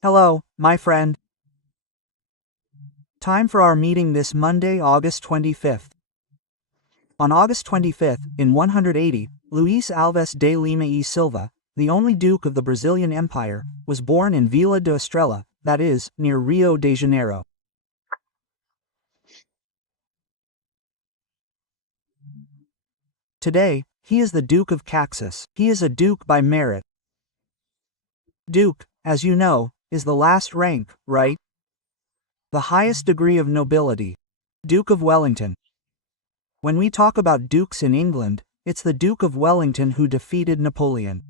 Hello, my friend. Time for our meeting this Monday, August 25th. On August 25th, in 180, Luís Alves de Lima e Silva, the only Duke of the Brazilian Empire, was born in Vila da Estrela, that is, near Rio de Janeiro. Today, he is the Duke of Caxias. He is a Duke by merit. Duke, as you know, is the last rank, right? The highest degree of nobility. Duke of Wellington. When we talk about dukes in England, it's the Duke of Wellington who defeated Napoleon.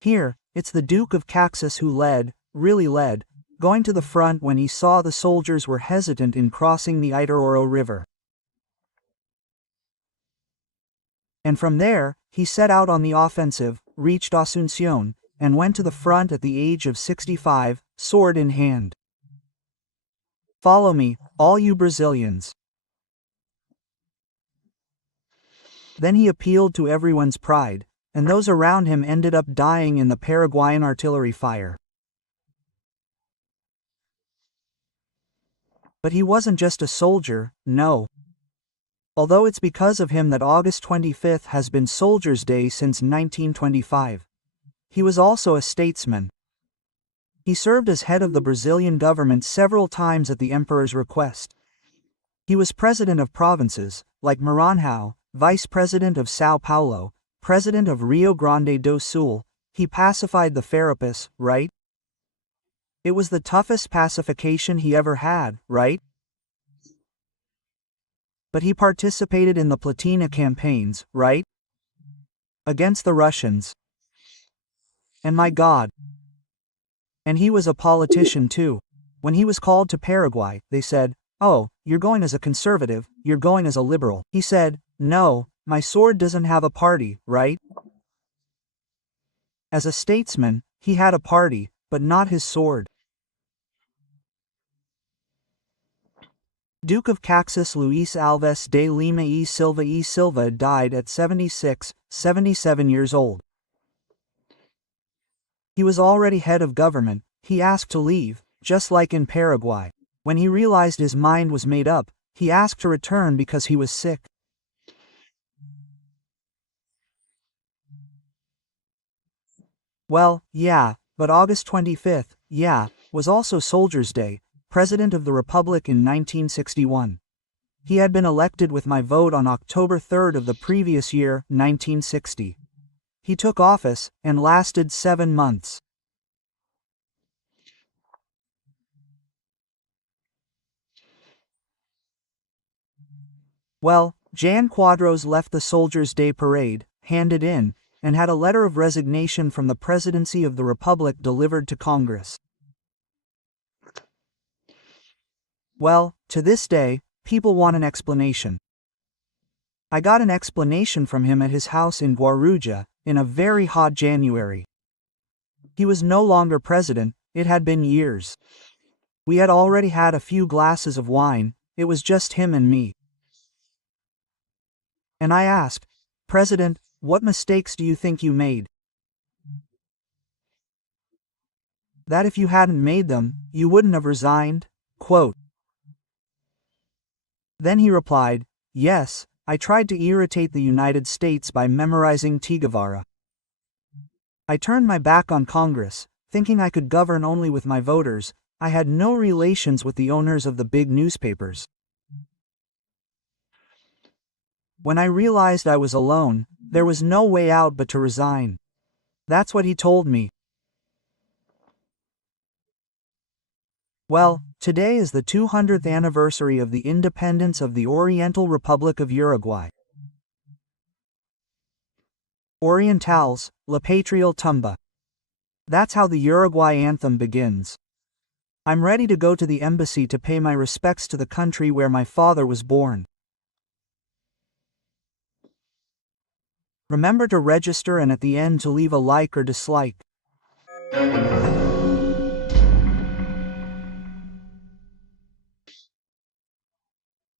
Here, it's the Duke of Caxias who really led, going to the front when he saw the soldiers were hesitant in crossing the Itaoro River. And from there, he set out on the offensive, reached Asunción, and went to the front at the age of 65, sword in hand. Follow me, all you Brazilians. Then he appealed to everyone's pride, and those around him ended up dying in the Paraguayan artillery fire. But he wasn't just a soldier, no. Although it's because of him that August 25th has been Soldiers' Day since 1925. He was also a statesman. He served as head of the Brazilian government several times at the emperor's request. He was president of provinces, like Maranhão, vice president of São Paulo, president of Rio Grande do Sul. He pacified the Farrapos, right? It was the toughest pacification he ever had, right? But he participated in the Platina campaigns, right? Against the Russians. And my God. And he was a politician too. When he was called to Paraguay, they said, "Oh, you're going as a conservative, you're going as a liberal." He said, "No, my sword doesn't have a party, right?" As a statesman, he had a party, but not his sword. Duke of Caxias Luís Alves de Lima e Silva died at 77 years old. He was already head of government. He asked to leave, just like in Paraguay. When he realized his mind was made up, he asked to return because he was sick. Well, yeah, but August 25th, was also Soldiers' Day, President of the Republic in 1961. He had been elected with my vote on October 3rd of the previous year, 1960. He took office, and lasted 7 months. Well, Jan Quadros left the Soldiers' Day parade, handed in, and had a letter of resignation from the presidency of the Republic delivered to Congress. Well, to this day, people want an explanation. I got an explanation from him at his house in Guarujá, in a very hot January. He was no longer president, it had been years. We had already had a few glasses of wine, it was just him and me. And I asked, "President, what mistakes do you think you made? That if you hadn't made them, you wouldn't have resigned?" Quote. Then he replied, "Yes, I tried to irritate the United States by memorizing Che Guevara. I turned my back on Congress, thinking I could govern only with my voters. I had no relations with the owners of the big newspapers. When I realized I was alone, there was no way out but to resign." That's what he told me. Well, today is the 200th anniversary of the independence of the Oriental Republic of Uruguay. Orientals, La Patria Tumba. That's how the Uruguay anthem begins. I'm ready to go to the embassy to pay my respects to the country where my father was born. Remember to register and at the end to leave a like or dislike.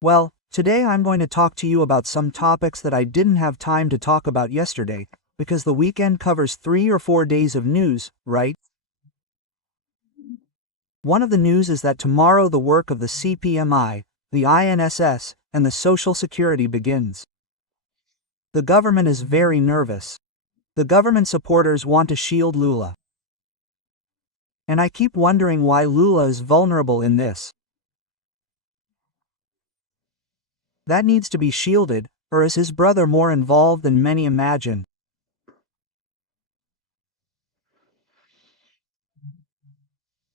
Well, today I'm going to talk to you about some topics that I didn't have time to talk about yesterday, because the weekend covers 3 or 4 days of news, right? One of the news is that tomorrow the work of the CPMI, the INSS, and the Social Security begins. The government is very nervous. The government supporters want to shield Lula. And I keep wondering why Lula is vulnerable in this. That needs to be shielded, or is his brother more involved than many imagine?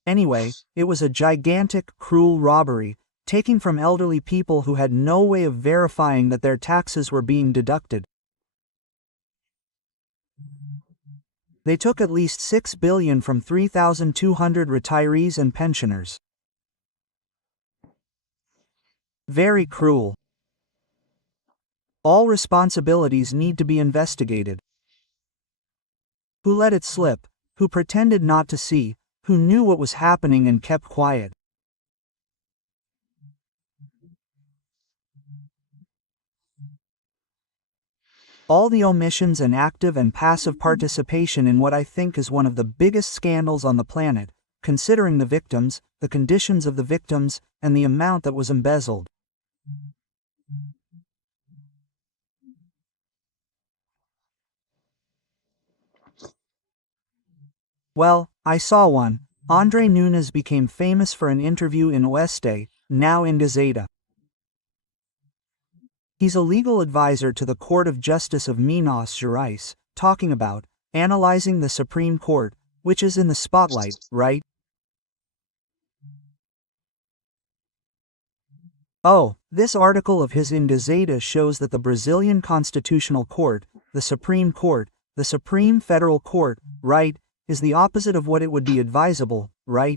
Anyway, it was a gigantic, cruel robbery, taking from elderly people who had no way of verifying that their taxes were being deducted. They took at least $6 billion from 3,200 retirees and pensioners. Very cruel. All responsibilities need to be investigated. Who let it slip? Who pretended not to see? Who knew what was happening and kept quiet? All the omissions and active and passive participation in what I think is one of the biggest scandals on the planet, considering the victims, the conditions of the victims, and the amount that was embezzled. Well, I saw one. Andre Nunes became famous for an interview in Oeste, now in Gazeta. He's a legal advisor to the Court of Justice of Minas Gerais, talking about analyzing the Supreme Court, which is in the spotlight, right? Oh, this article of his in Gazeta shows that the Brazilian Constitutional Court, the Supreme Court, the Supreme Federal Court, right, is the opposite of what it would be advisable, right?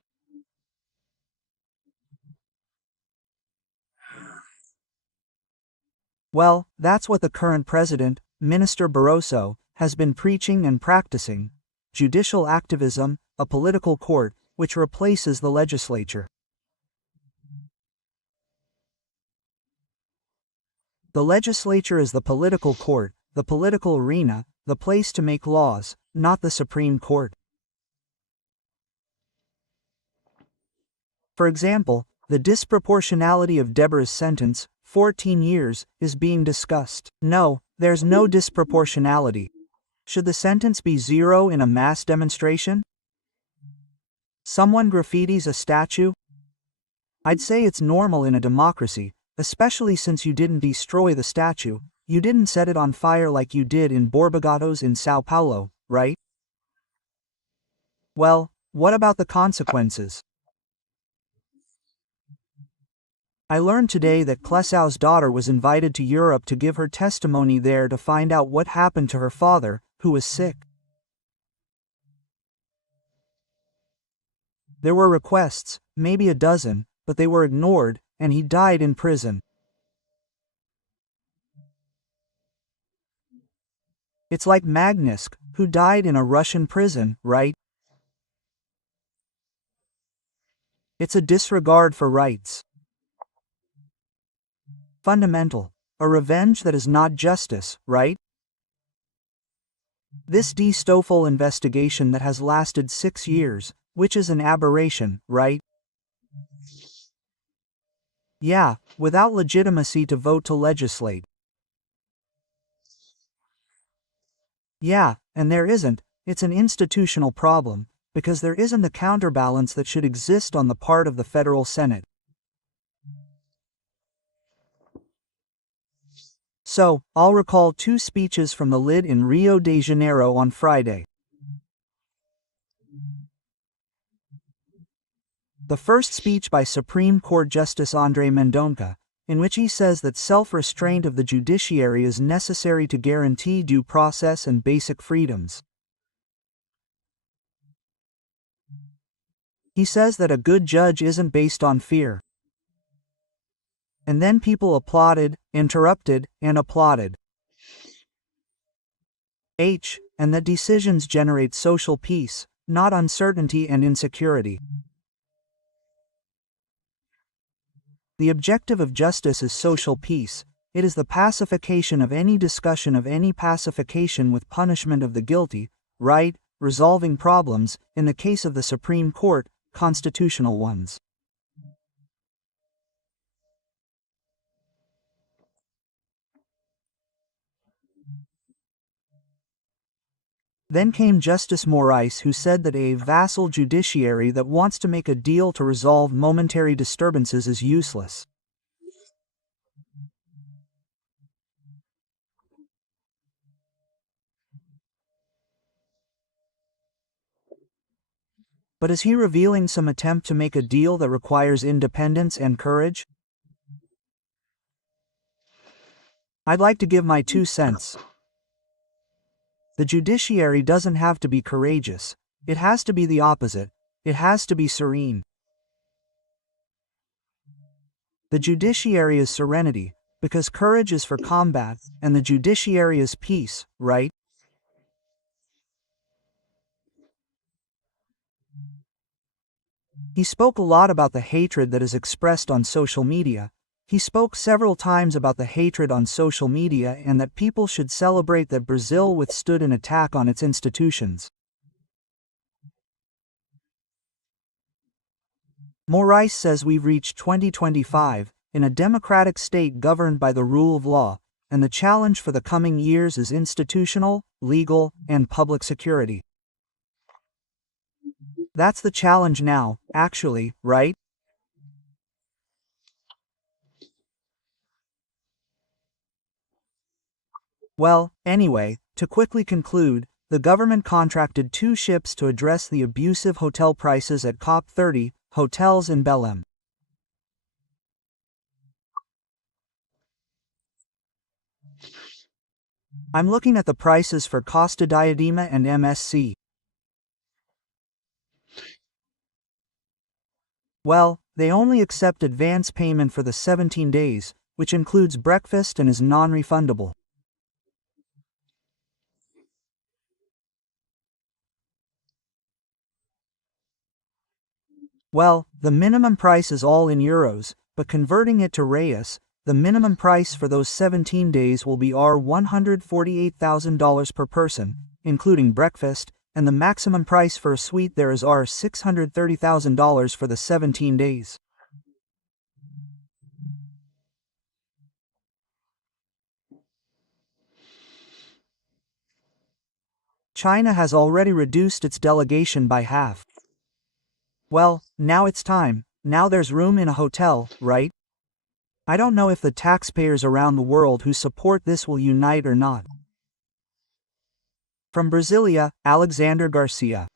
Well, that's what the current president, Minister Barroso, has been preaching and practicing. Judicial activism, a political court, which replaces the legislature. The legislature is the political court, the political arena, the place to make laws, not the Supreme Court. For example, the disproportionality of Deborah's sentence, 14 years, is being discussed. No, there's no disproportionality. Should the sentence be 0 in a mass demonstration? Someone graffitis a statue? I'd say it's normal in a democracy, especially since you didn't destroy the statue, you didn't set it on fire like you did in Borbogados in Sao Paulo, right? Well, what about the consequences? I learned today that Clesau's daughter was invited to Europe to give her testimony there to find out what happened to her father, who was sick. There were requests, maybe a dozen, but they were ignored, and he died in prison. It's like Magnitsky, who died in a Russian prison, right? It's a disregard for rights. Fundamental. A revenge that is not justice, right? This D. Stoffel investigation that has lasted 6 years, which is an aberration, right? Yeah, without legitimacy to vote to legislate. Yeah, and there isn't, it's an institutional problem, because there isn't the counterbalance that should exist on the part of the federal Senate. So, I'll recall 2 speeches from the lid in Rio de Janeiro on Friday. The first speech by Supreme Court Justice Andre Mendonça, in which he says that self-restraint of the judiciary is necessary to guarantee due process and basic freedoms. He says that a good judge isn't based on fear. And then people applauded, interrupted, and applauded. And that decisions generate social peace, not uncertainty and insecurity. The objective of justice is social peace, It is the pacification of any discussion of any pacification with punishment of the guilty, right, resolving problems, in the case of the Supreme Court, constitutional ones. Then came Justice Morais, who said that a vassal judiciary that wants to make a deal to resolve momentary disturbances is useless. But is he revealing some attempt to make a deal that requires independence and courage? I'd like to give my 2 cents. The judiciary doesn't have to be courageous. It has to be the opposite. It has to be serene. The judiciary is serenity, because courage is for combat, and the judiciary is peace, right? He spoke a lot about the hatred that is expressed on social media. He spoke several times about the hatred on social media and that people should celebrate that Brazil withstood an attack on its institutions. Morais says we've reached 2025, in a democratic state governed by the rule of law, and the challenge for the coming years is institutional, legal, and public security. That's the challenge now, actually, right? Well, anyway, to quickly conclude, the government contracted 2 ships to address the abusive hotel prices at COP30, hotels in Belém. I'm looking at the prices for Costa Diadema and MSC. Well, they only accept advance payment for the 17 days, which includes breakfast and is non-refundable. Well, the minimum price is all in euros, but converting it to reais, the minimum price for those 17 days will be $148,000 per person, including breakfast, and the maximum price for a suite there is $630,000 for the 17 days. China has already reduced its delegation by half. Well, now it's time. Now there's room in a hotel, right? I don't know if the taxpayers around the world who support this will unite or not. From Brasilia, Alexandre Garcia.